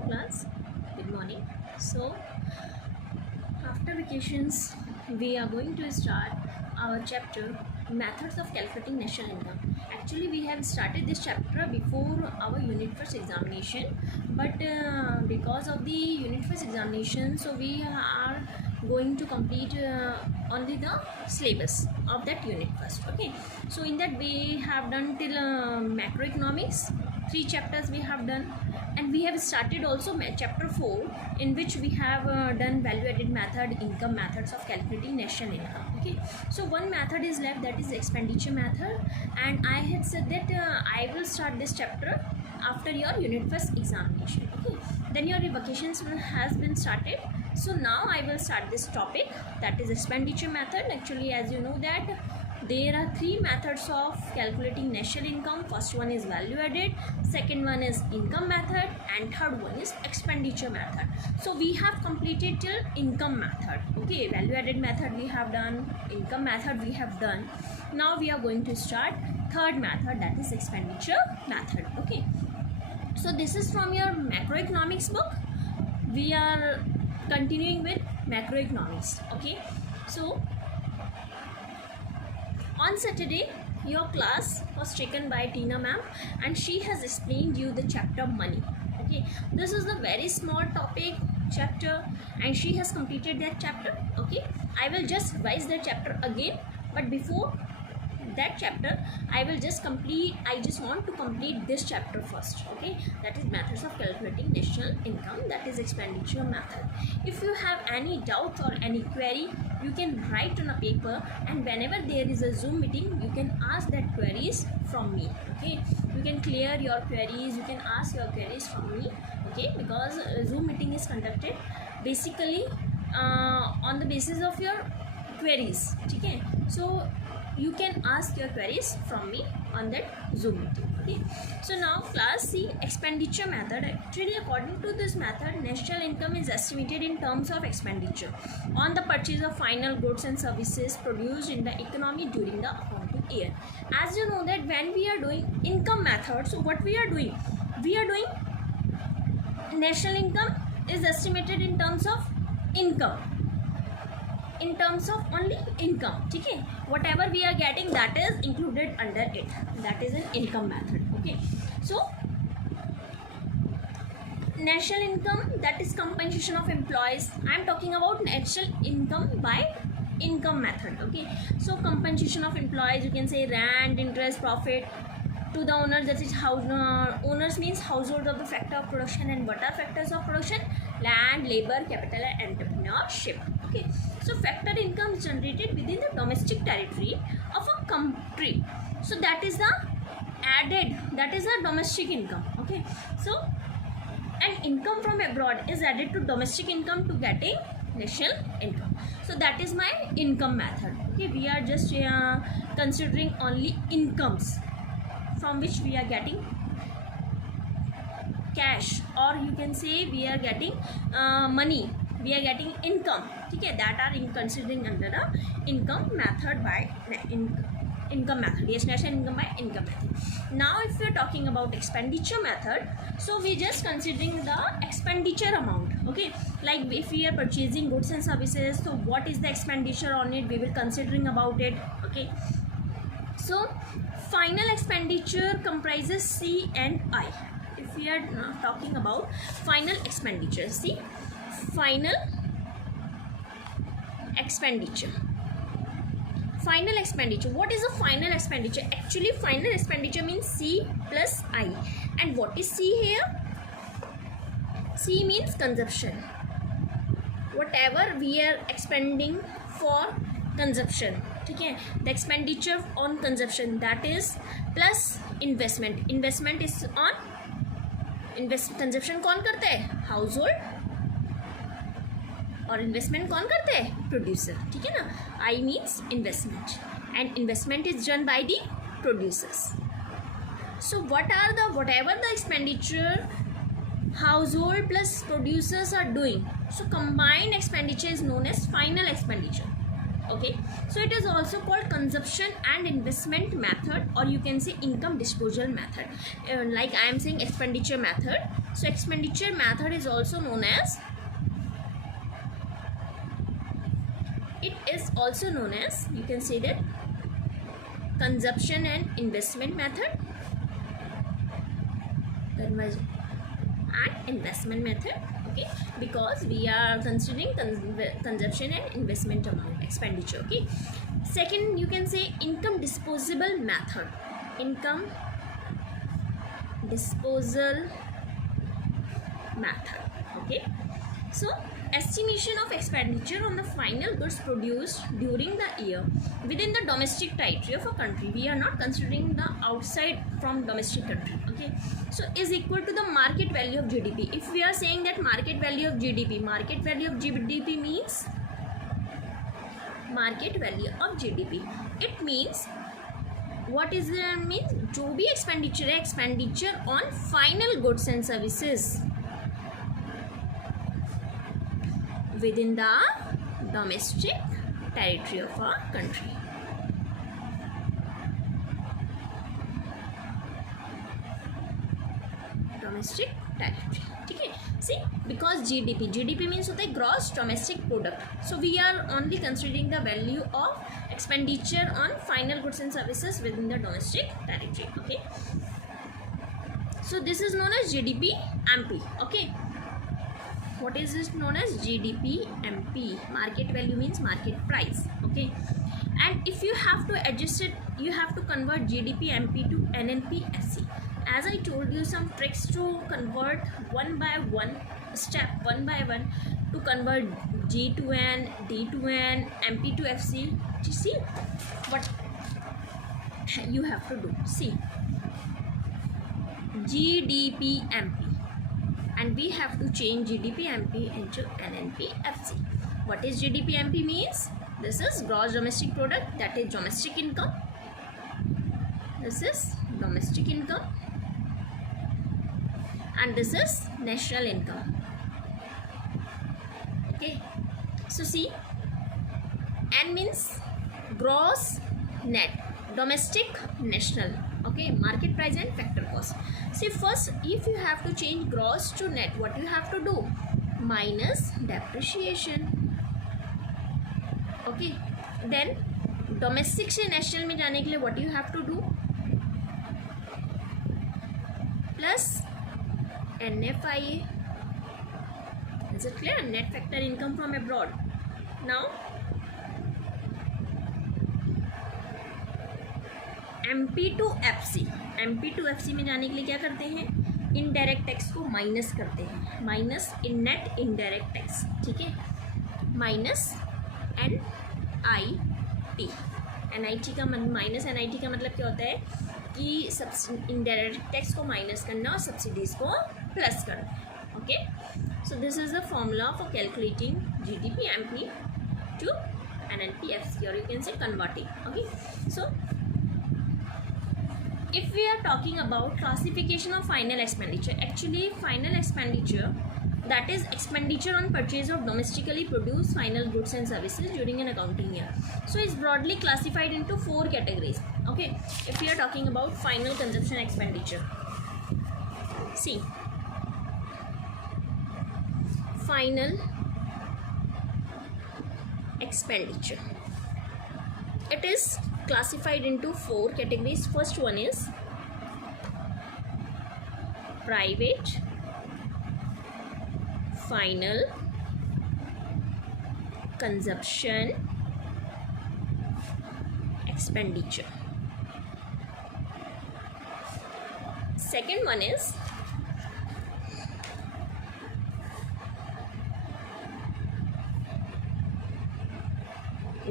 Hello class, good morning. So after vacations we are going to start our chapter methods of calculating national income. Actually we have started this chapter before our unit first examination, but because of the unit first examination, so we are going to complete only the syllabus of that unit first. Okay, so in that we have done till macroeconomics, 3 chapters we have done, and we have started also chapter 4, in which we have done value added method, income methods of calculating national income. Okay, so one method is left, that is expenditure method, and I had said that I will start this chapter after your unit first examination. Okay, then your vacations has been started, so now I will start this topic, that is expenditure method. Actually, as you know that there are 3 methods of calculating national income. First one is value added, second one is income method, and third one is expenditure method. So we have completed till income method. Okay, value added method we have done, income method we have done. Now we are going to start third method, that is expenditure method. Okay, so this is from your macroeconomics book. We are continuing with macroeconomics. Okay, so on Saturday, your class was taken by Tina ma'am, and she has explained you the chapter money. Okay, this is a very small topic chapter, and she has completed that chapter. Okay, I will just revise the chapter again, but before that chapter I just want to complete this chapter first. Okay, that is methods of calculating national income, that is expenditure method. If you have any doubts or any query, you can write on a paper, and whenever there is a Zoom meeting, you can ask that queries from me. Okay, you can clear your queries, you can ask your queries from me. Okay, because Zoom meeting is conducted basically on the basis of your queries. Okay, so you can ask your queries from me on that Zoom meeting. Okay, so now class C, expenditure method. Actually, according to this method, national income is estimated in terms of expenditure on the purchase of final goods and services produced in the economy during the accounting year. As you know that when we are doing income method, so what we are doing national income is estimated in terms of income, in terms of only income. Okay, whatever we are getting, that is included under it, that is an income method. Okay, so national income, that is compensation of employees. I am talking about national income by income method. Okay, so compensation of employees, you can say rent, interest, profit to the owners, that is owners means household of the factor of production. And what are factors of production? Land, labor, capital, and entrepreneurship. Okay, so factor income is generated within the domestic territory of a country, so that is the added, that is a domestic income. Okay, so and income from abroad is added to domestic income to getting national income. So that is my income method. Okay, we are just considering only incomes from which we are getting cash, or you can say we are getting money, we are getting income. Okay, that are considering under the income method by income method. Yes, national income by income method. Now if we are talking about expenditure method, so we just considering the expenditure amount. Okay, like if we are purchasing goods and services, so what is the expenditure on it, we will considering about it. Okay, so final expenditure comprises C and I. If we are talking about final expenditure, see, final expenditure. Final expenditure, what is a final expenditure? Actually, final expenditure means C plus I. And what is C here? C means consumption. Whatever we are expending for consumption. Okay, the expenditure on consumption, that is plus investment. Investment is on consumption कौन करता है? House hold, और investment कौन करता है? Producer. ठीक है ना, I means investment, and investment is done by the producers. So what ever the expenditure household plus producers are doing, so combined expenditure is known as final expenditure. Okay, so it is also called consumption and investment method, or you can say income disposal method. Like I am saying expenditure method, so expenditure method is also known as, it is also known as, you can say that, consumption and investment method, and investment method. Okay, because we are considering consumption and investment amount, expenditure. Okay, second, you can say income disposable method, income disposal method. Okay, so estimation of expenditure on the final goods produced during the year within the domestic territory of a country. We are not considering the outside from domestic country. Okay, so is equal to the market value of GDP. If we are saying that market value of GDP, market value of GDP means market value of GDP, it means what is the means, जो भी expenditure है, expenditure on final goods and services within the domestic territory of our country. Domestic territory. ठीक है, see, because GDP means होता है gross domestic product, so we are only considering the value of expenditure on final goods and services within the domestic territory. Okay, so this is known as GDP MP. Okay, what is this known as? GDP MP. Market value means market price. Okay, and if you have to adjust it, you have to convert GDP MP to NNP FC. As I told you, some tricks to convert one by one, step one by one, to convert G to N, D to N, MP to FC. You see what you have to do? See, GDP MP, and we have to change GDP MP into NNP FC. What is GDP MP means? This is gross domestic product, that is domestic income. This is domestic income, and this is national income. Okay, so see, N means gross, net, domestic, national. Okay, market price and factor cost. See, first, if you have to change gross to net, what you have to do? Minus depreciation. Okay, then domestic से national में जाने के लिए what you have to do? Plus NFIA. Is it clear? Net factor income from abroad. Now MP to FC. MP to FC में जाने के लिए क्या करते हैं? इनडायरेक्ट टैक्स को माइनस करते हैं, माइनस इन नेट इनडायरेक्ट टैक्स. ठीक है, माइनस NIT. NIT का माइनस NIT का मतलब क्या होता है कि इनडायरेक्ट टैक्स को माइनस करना और सब्सिडीज को प्लस करना. Okay, so this is the formula for calculating GDP MP to NNP FC, or you can say converting. Okay, so if we are talking about classification of final expenditure, actually final expenditure, that is expenditure on purchase of domestically produced final goods and services during an accounting year, so it's broadly classified into 4 categories. Okay, if we are talking about final consumption expenditure, see, final expenditure, it is classified into 4 categories. First one is private final consumption expenditure. Second one is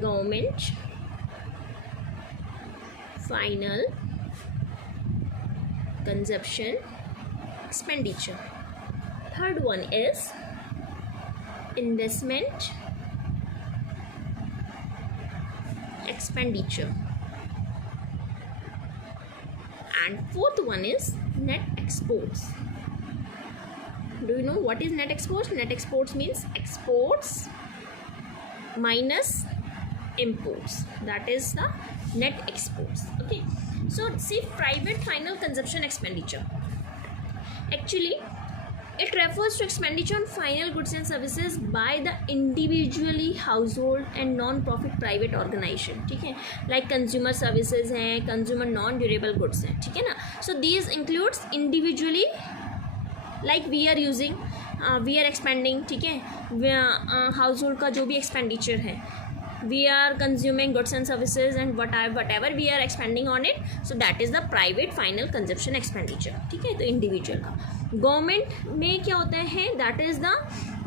government final consumption expenditure. Third one is investment expenditure, and fourth one is net exports. Do you know what is net exports? Net exports means exports minus imports, that is the net exports. Okay, so see, private final consumption expenditure, actually it refers to expenditure on final goods and services by the individually household and non-profit private organization. ठीक है, like consumer services हैं, consumer non-durable goods हैं, ठीक है ना. So these includes individually, like we are using, we are expanding, ठीक है, household का जो भी expenditure है, we are consuming goods and services and whatever we are expanding on it, so that is the private final consumption expenditure. ठीक है, तो individual का. गवर्नमेंट में क्या होता है, that is the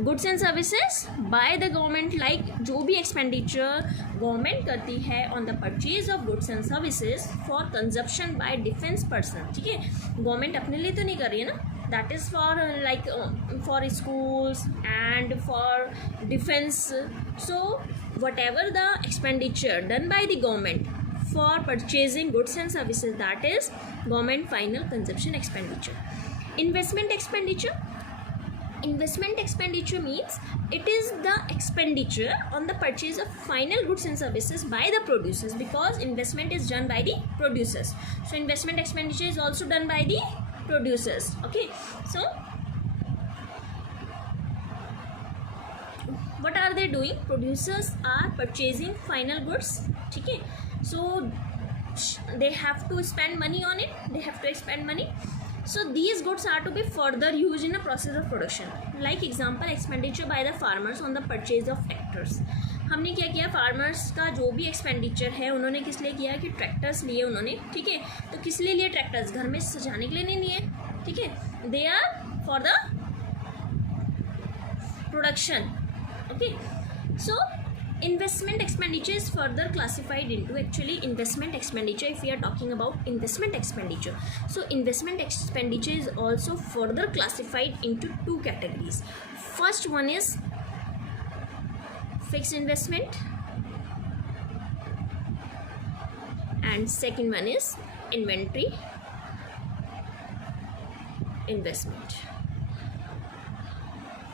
goods and services by the government, like जो भी एक्सपेंडिचर गवर्नमेंट करती है on the purchase of goods and services for consumption bye defence person. ठीक है, गवर्नमेंट अपने लिए तो नहीं कर रही है ना, that is for like for schools and for defense. So whatever the expenditure done by the government for purchasing goods and services, that is government final consumption expenditure. Investment expenditure, investment expenditure means it is the expenditure on the purchase of final goods and services by the producers, because investment is done by the producers. So investment expenditure is also done by the producers. Okay, so what are they doing? Producers are purchasing final goods. Okay, so they have to spend money on it, they have to spend money. So these goods are to be further used in a process of production. Like example, expenditure by the farmers on the purchase of tractors. हमने क्या किया, farmers का जो भी expenditure है उन्होंने किस लिए किया कि ट्रैक्टर्स लिए उन्होंने. ठीक है, तो किस लिए लिए ट्रैक्टर्स, घर में सजाने के लिए नहीं लिए. ठीक है, they are for the production. Okay, so investment expenditure is further classified into, actually investment expenditure, if we are talking about investment expenditure, so investment expenditure is also further classified into two categories. First one is fixed investment and second one is inventory investment.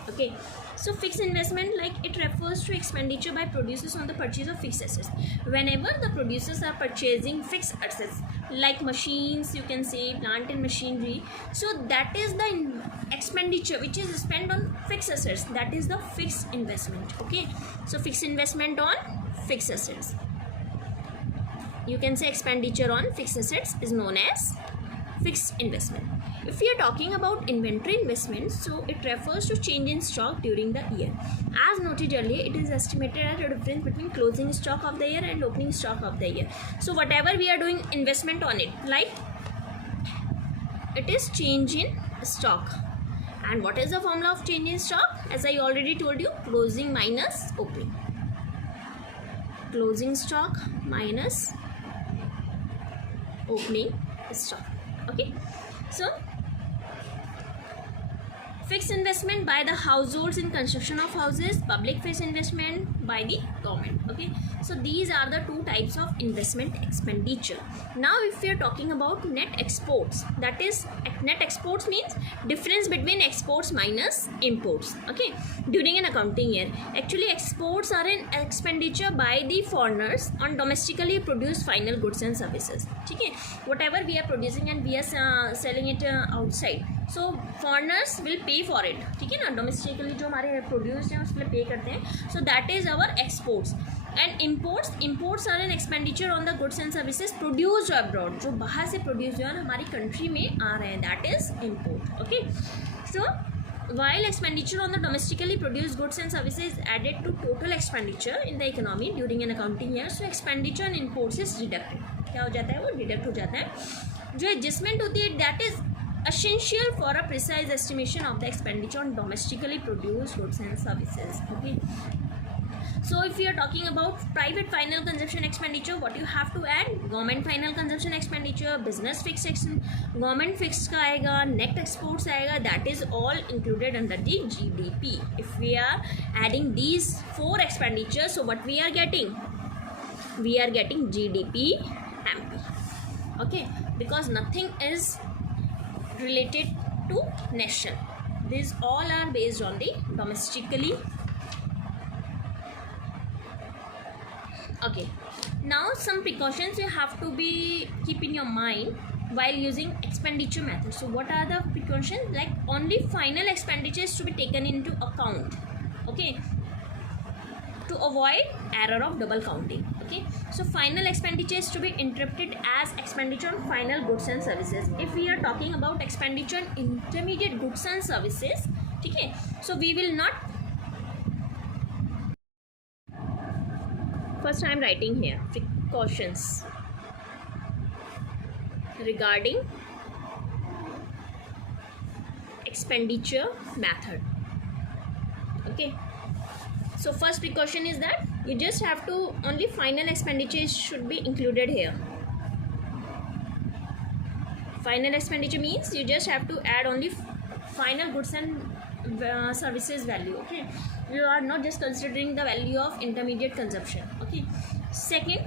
Okay, so fixed investment, like it refers to expenditure by producers on the purchase of fixed assets. Whenever the producers are purchasing fixed assets like machines, you can say plant and machinery, so that is the expenditure which is spent on fixed assets, that is the fixed investment. Okay, so fixed investment on fixed assets, you can say expenditure on fixed assets is known as fixed investment. If we are talking about inventory investment, so it refers to change in stock during the year. As noted earlier, it is estimated as a difference between closing stock of the year and opening stock of the year. So whatever we are doing investment on it, like it is change in stock. And what is the formula of change in stock? As I already told you, closing minus opening. Closing stock minus opening stock. Okay, so fixed investment by the households in construction of houses, public fixed investment by the government. Okay, so these are the two types of investment expenditure. Now if we are talking about net exports, that is net exports means difference between exports minus imports. Okay, during an accounting year, actually exports are an expenditure by the foreigners on domestically produced final goods and services. Okay, whatever we are producing and we are selling it outside, so foreigners will pay for it. ठीक है ना, domestically जो हमारे produce हैं उसके लिए pay करते हैं, so that is our exports. And imports are an expenditure on the goods and services produced abroad, जो बाहर से प्रोड्यूस जो है हमारी कंट्री में आ रहे हैं, that is import. Okay, so while expenditure on the domestically produced goods and services is added to total expenditure in the economy during an accounting year, so expenditure on imports is deducted. क्या हो जाता है, वो deduct हो जाता है. जो adjustment होती है, that is essential for a precise estimation of the expenditure on domestically produced goods and services. Okay, so if you are talking about private final consumption expenditure, what you have to add, government final consumption expenditure, business fixed government fixed का आएगा, net exports आएगा, that is all included under the GDP. If we are adding these four expenditures, so what we are getting GDP MP. Okay, because nothing is related to nation, these all are based on the domestically Okay, now some precautions you have to be keep in your mind while using expenditure method. So what are the precautions? Like only final expenditures to be taken into account. Okay, to avoid error of double counting. Okay, so final expenditures to be interpreted as expenditure on final goods and services. If we are talking about expenditure on intermediate goods and services, okay, so we will not. First I am writing here precautions regarding expenditure method. Okay, so first precaution is that you just have to only final expenditures should be included here. Final expenditure means you just have to add only final goods and services value. Okay, you are not just considering the value of intermediate consumption. Okay, second,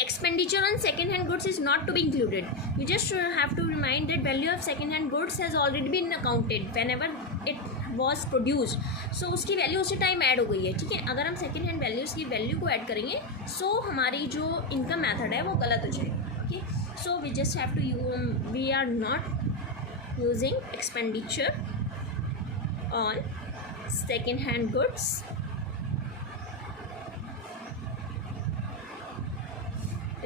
expenditure on second hand goods is not to be included. You just have to remind that value of second hand goods has already been accounted whenever it was produced. So उसकी value उसी time add हो गई है. ठीक है, अगर हम second hand values की वैल्यू को ऐड करेंगे सो हमारी जो इनकम मेथड है वो गलत हो जाएगी. Okay, so we just have to we are not using expenditure on second hand goods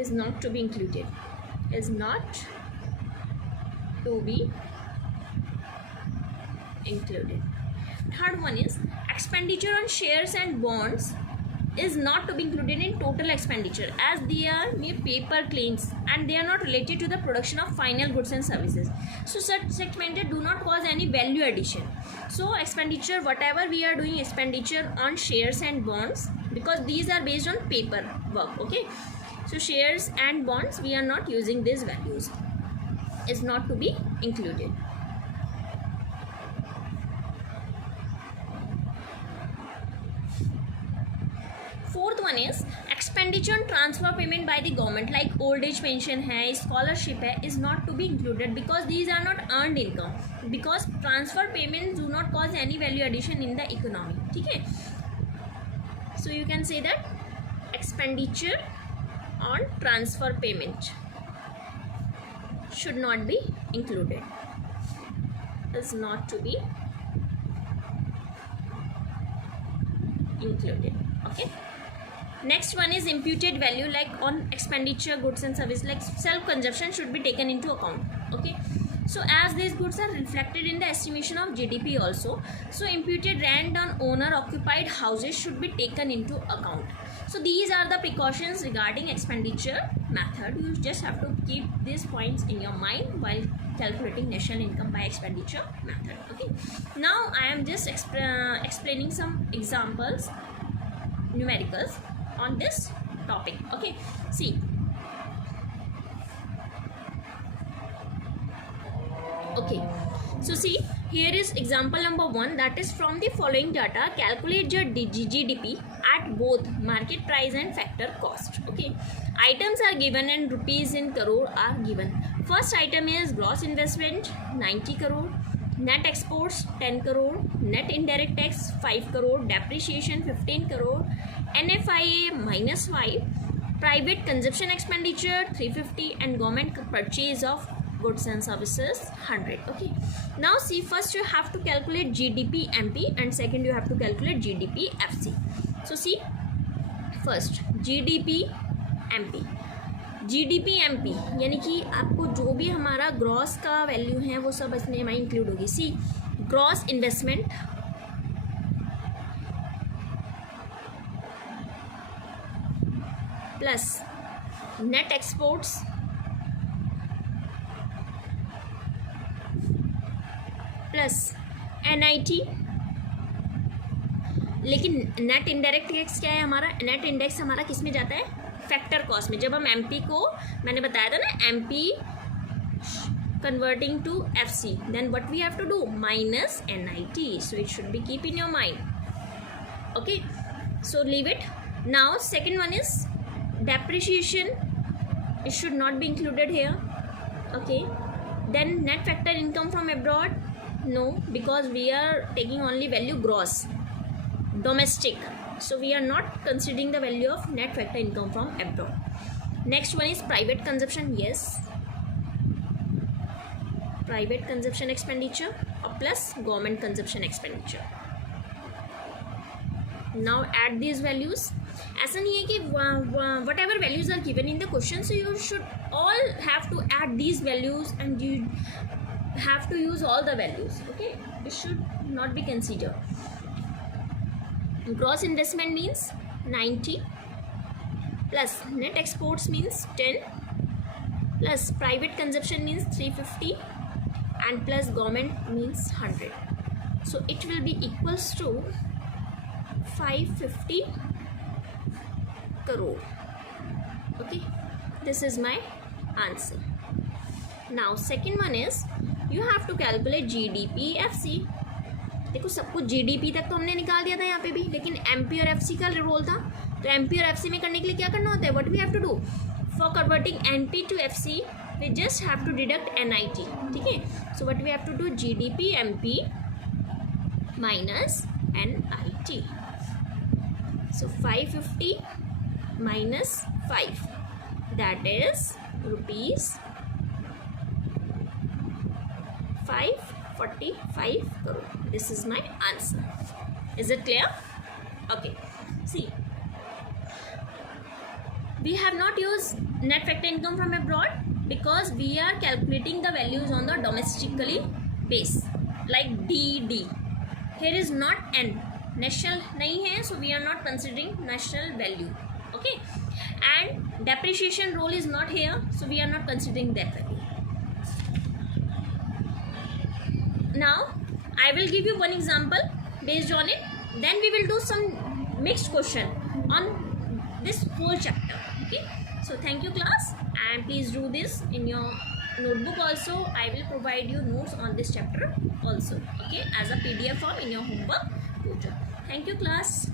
is not to be included, is not to be included. Third one is expenditure on shares and bonds is not to be included in total expenditure as they are mere paper claims and they are not related to the production of final goods and services. So such expenditure do not cause any value addition. So expenditure, whatever we are doing expenditure on shares and bonds, because these are based on paper work. Okay, so shares and bonds we are not using these values, is not to be included. Fourth one is expenditure on transfer payment by the government like old age pension hai, scholarship hai, is not to be included because these are not earned income, because transfer payments do not cause any value addition in the economy. ठीक है, so you can say that expenditure on transfer payment should not be included, is not to be included. Okay, next one is imputed value like on expenditure goods and service like self consumption should be taken into account. Okay, so as these goods are reflected in the estimation of GDP also, so imputed rent on owner occupied houses should be taken into account. So these are the precautions regarding expenditure method. You just have to keep these points in your mind while calculating national income by expenditure method. Okay, now I am just explaining some examples, numericals on this topic. Okay, see, okay, so see, here is example number 1, that is from the following data calculate your GDP at both market price and factor cost. Okay, items are given and rupees in crore are given. First item is gross investment 90 crore, net exports 10 crore, net indirect tax 5 crore, depreciation 15 crore, NFIA -5, private consumption expenditure 350 and government purchase of goods and services 100. Okay, now see, first you have to calculate GDP MP and second you have to calculate GDP FC. So see, first GDP MP, GDP MP यानी कि आपको जो भी हमारा gross का value है वो सब इसमें में इंक्लूड होगी. C, gross investment plus net exports plus NIT, लेकिन नेट इंडायरेक्ट टैक्स क्या है हमारा, नेट इंडेक्स हमारा किस में जाता है, फैक्टर कॉस्ट में. जब हम MP को, मैंने बताया था ना, MP converting to FC, then what we have to do, minus NIT, so it should be keep in your mind. Okay, so leave it. Now second one is depreciation, it should not be included here. Okay, then net factor income from abroad, no, because we are taking only value gross, domestic. so we are not considering the value of net factor income from abroad. Next one is private consumption. Yes, private consumption expenditure or plus government consumption expenditure. Now add these values. ऐसा नहीं है कि whatever values are given in the question, so you should all have to add these values and you have to use all the values. Okay, this should not be considered. Gross investment means 90 plus net exports means 10 plus private consumption means 350 and plus government means 100. So it will be equals to 550 crore. Okay, this is my answer. Now second one is you have to calculate GDP FC. देखो सब कुछ GDP तक तो हमने निकाल दिया था यहाँ पे भी, लेकिन MP और FC का रोल था, तो MP और FC में करने के लिए क्या करना होता है? What we have to do for converting NP to FC, we just have to deduct NIT. ठीक है, so what we have to do, GDP MP minus NIT. So 550 minus 5, that is rupees 545 crore. This is my answer. Is it clear? Okay. See, we have not used net factor income from abroad because we are calculating the values on the domestically base, like DD. Here is not N. National nahi hai, so we are not considering national value. Okay, and depreciation role is not here, so we are not considering that value. Now I will give you one example based on it, then we will do some mixed question on this whole chapter. Okay, so thank you class, and please do this in your notebook also. I will provide you notes on this chapter also, okay, as a PDF form in your homework portal. Thank you class.